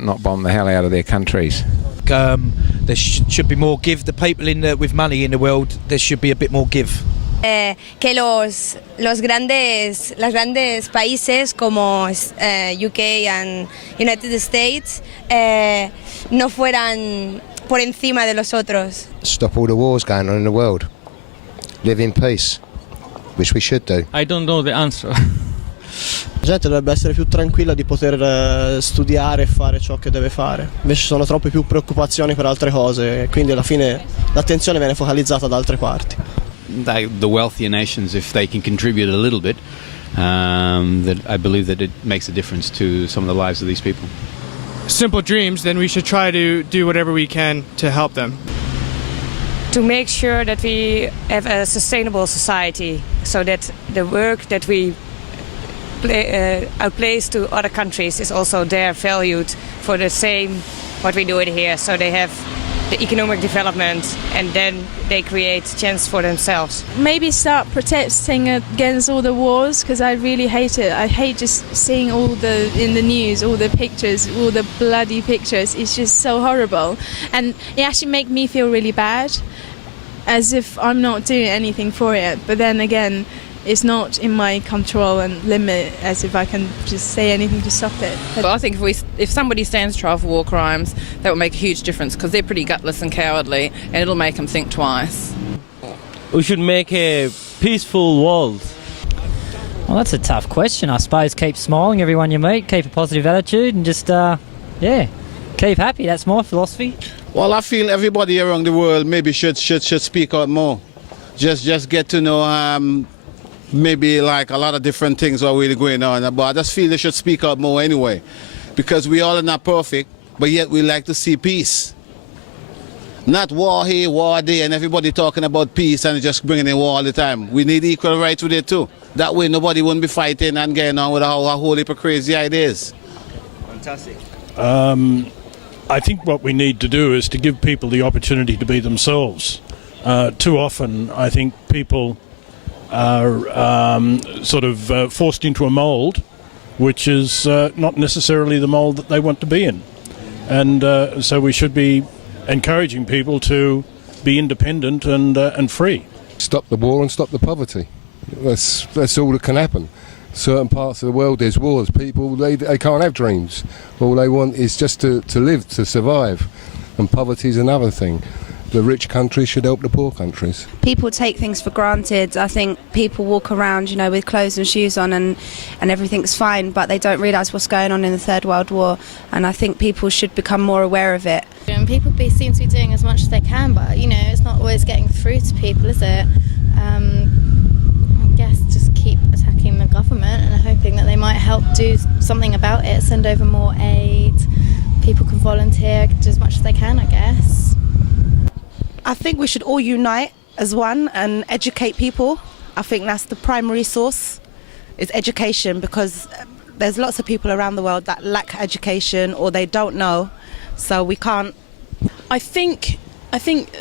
not bomb the hell out of their countries. There should be more give. The people with money in the world, there should be a bit more give. Que los grandes países como UK and United States no fueran por encima de los otros. Stop all the wars going on in the world. Live in peace, which we should do. I don't know the answer. La gente dovrebbe essere più tranquilla di poter studiare e fare ciò che deve fare. Invece ci sono troppe più preoccupazioni per altre cose e quindi alla fine l'attenzione viene focalizzata da altre parti. The wealthier nations, if they can contribute a little bit, that I believe that it makes a difference to some of the lives of these people. Simple dreams, then we should try to do whatever we can to help them. To make sure that we have a sustainable society, so that the work that we outplace to other countries is also there valued for the same what we do it here, so they have the economic development and then they create chance for themselves. Maybe start protesting against all the wars, because I really hate it. I hate just seeing in the news, all the pictures, all the bloody pictures. It's just so horrible, and it actually makes me feel really bad, as if I'm not doing anything for it. But then again, it's not in my control and limit, as if I can just say anything to stop it. But I think if somebody stands trial for war crimes, that will make a huge difference, because they're pretty gutless and cowardly, and it'll make them think twice. We should make a peaceful world. Well, that's a tough question. I suppose keep smiling everyone you meet, keep a positive attitude, and just, keep happy. That's my philosophy. Well, I feel everybody around the world maybe should speak out more. Just get to know maybe like a lot of different things are really going on, but I just feel they should speak out more anyway, because we all are not perfect, but yet we like to see peace. Not war here, war there, and everybody talking about peace and just bringing in war all the time. We need equal rights with it too. That way nobody wouldn't be fighting and getting on with a whole heap of crazy ideas. Fantastic. I think what we need to do is to give people the opportunity to be themselves. Too often I think people are forced into a mould which is not necessarily the mould that they want to be in. And so we should be encouraging people to be independent and free. Stop the war and stop the poverty. That's all that can happen. Certain parts of the world there's wars. People, they can't have dreams. All they want is just to live, to survive. And poverty is another thing. The rich countries should help the poor countries. People take things for granted. I think people walk around, with clothes and shoes on and everything's fine, but they don't realise what's going on in the Third World War, and I think people should become more aware of it. And people seem to be doing as much as they can, but it's not always getting through to people, is it? I guess just keep attacking the government and hoping that they might help do something about it, send over more aid, people can volunteer, do as much as they can, I guess. I think we should all unite as one and educate people. I think that's the primary source, is education, because there's lots of people around the world that lack education or they don't know, so we can't. I think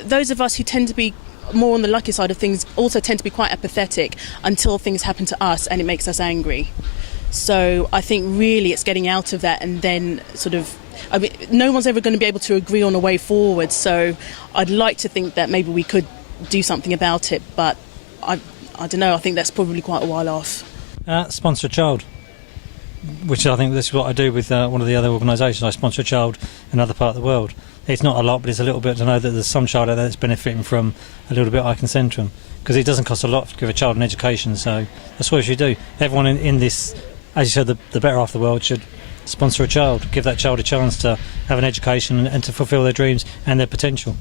those of us who tend to be more on the lucky side of things also tend to be quite apathetic until things happen to us and it makes us angry. So I think really it's getting out of that and then no one's ever going to be able to agree on a way forward, so I'd like to think that maybe we could do something about it, but I don't know, I think that's probably quite a while off. Sponsor a child, which I think this is what I do with one of the other organisations. I sponsor a child in another part of the world. It's not a lot, but it's a little bit to know that there's some child out there that's benefiting from a little bit I can send to them, because it doesn't cost a lot to give a child an education, so that's what we should do. Everyone in this, as you said, the better half of the world should sponsor a child, give that child a chance to have an education and to fulfil their dreams and their potential.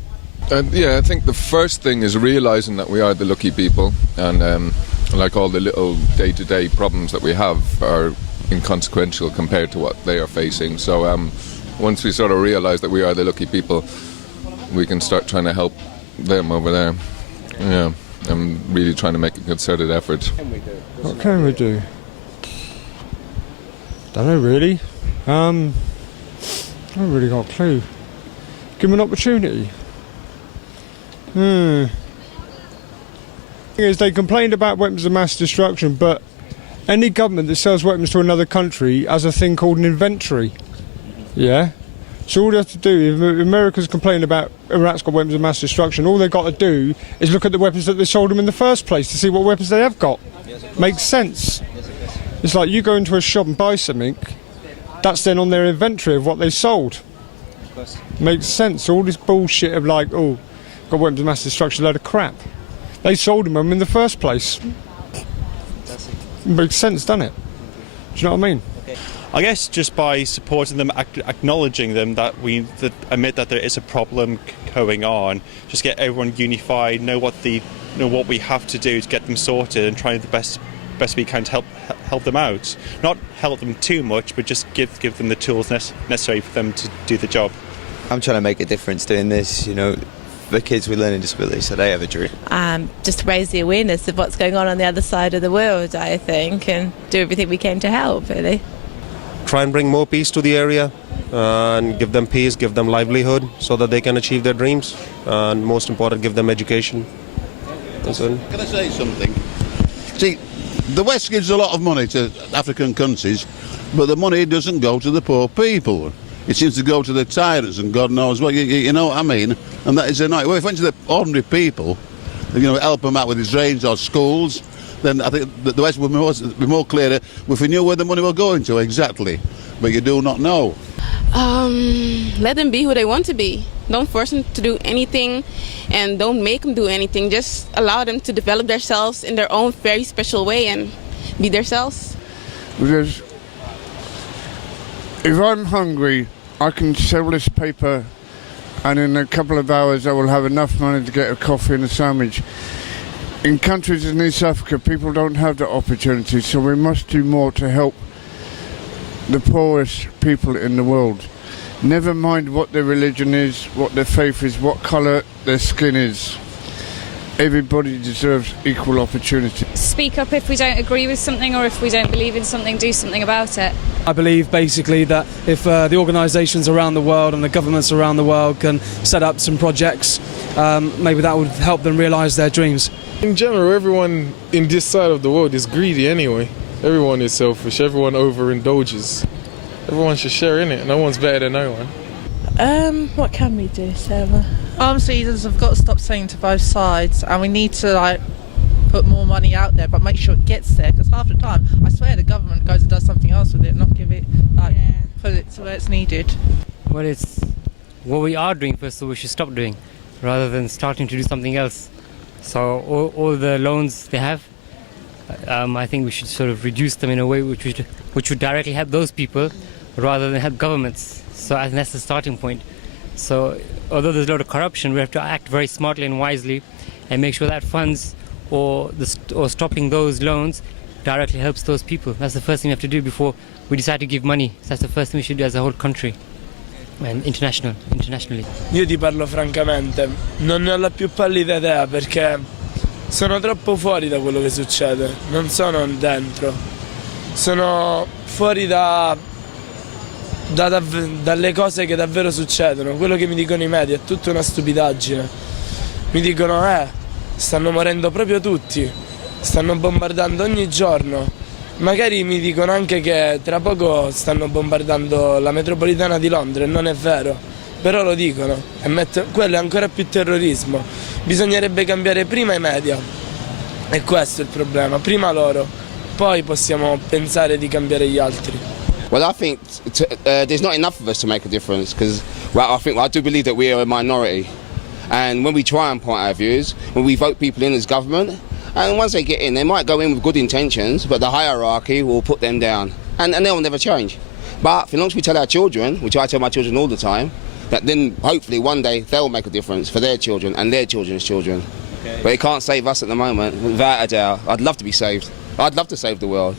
I think the first thing is realising that we are the lucky people, and like all the little day-to-day problems that we have are inconsequential compared to what they are facing. So once we sort of realise that we are the lucky people, we can start trying to help them over there. Yeah, I'm really trying to make a concerted effort. What can we do? Don't know really. I haven't really got a clue. Give them an opportunity. Thing is, they complained about weapons of mass destruction, but any government that sells weapons to another country has a thing called an inventory. Yeah? So all they have to do, if America's complaining about Iraq's got weapons of mass destruction, all they've got to do is look at the weapons that they sold them in the first place to see what weapons they have got. Makes sense. It's like you go into a shop and buy something, that's then on their inventory of what they sold. Makes sense. All this bullshit of like, oh, got weapons of mass destruction, a load of crap. They sold them in the first place. Makes sense, doesn't it? Do you know what I mean? I guess just by supporting them, acknowledging them that admit that there is a problem going on, just get everyone unified, know what we have to do to get them sorted, and try the best we can to help them out. Not help them too much, but just give them the tools necessary for them to do the job. I'm trying to make a difference doing this, for kids with learning disabilities, so they have a dream. Just to raise the awareness of what's going on the other side of the world, I think, and do everything we can to help, really. Try and bring more peace to the area and give them peace, give them livelihood so that they can achieve their dreams, and most important, give them education. Can I say something? See, the West gives a lot of money to African countries, but the money doesn't go to the poor people. It seems to go to the tyrants and God knows what, you know what I mean? And that is a night. Well, if it went to the ordinary people, help them out with his drains or schools, then I think that the West would be more clearer if we knew where the money was going to exactly. But you do not know. Let them be who they want to be. Don't force them to do anything, and don't make them do anything. Just allow them to develop themselves in their own very special way and be themselves. Because if I'm hungry, I can sell this paper, and in a couple of hours I will have enough money to get a coffee and a sandwich. In countries in East Africa, people don't have that opportunity, so we must do more to help the poorest people in the world. Never mind what their religion is, what their faith is, what colour their skin is. Everybody deserves equal opportunity. Speak up if we don't agree with something, or if we don't believe in something, do something about it. I believe basically that if the organisations around the world and the governments around the world can set up some projects, maybe that would help them realise their dreams. In general, everyone in this side of the world is greedy anyway. Everyone is selfish, everyone overindulges. Everyone should share in it, no one's better than no one. What can we do, Sarah? Arms leaders have got to stop saying to both sides, and we need to put more money out there, but make sure it gets there, because half the time I swear the government goes and does something else with it, not give it put it to where it's needed. Well, it's what we are doing first, so we should stop doing rather than starting to do something else. So all the loans they have, I think we should sort of reduce them in a way which would directly help those people rather than help governments. So I think that's the starting point. So although there's a lot of corruption, we have to act very smartly and wisely and make sure that funds or stopping those loans directly helps those people. That's the first thing we have to do before we decide to give money. So that's the first thing we should do as a whole country and internationally. Io ti parlo francamente, non ne ho la più pallida idea perché sono troppo fuori da quello che succede, non sono dentro. Sono fuori dalle cose che davvero succedono. Quello che mi dicono i media è tutta una stupidaggine. Mi dicono stanno morendo proprio tutti, stanno bombardando ogni giorno. Magari mi dicono anche che tra poco stanno bombardando la metropolitana di Londra, e non è vero, però lo dicono, e quello è ancora più terrorismo. Bisognerebbe cambiare prima i media, e questo è il problema, prima loro, poi possiamo pensare di cambiare gli altri. Well, I think there's not enough of us to make a difference, because I do believe that we are a minority, and when we try and point our views, when we vote people in as government, and once they get in, they might go in with good intentions, but the hierarchy will put them down, and they'll never change. But as long as we tell our children, which I tell my children all the time, that then hopefully one day they'll make a difference for their children and their children's children. Okay. But it can't save us at the moment, without a doubt. I'd love to be saved. I'd love to save the world.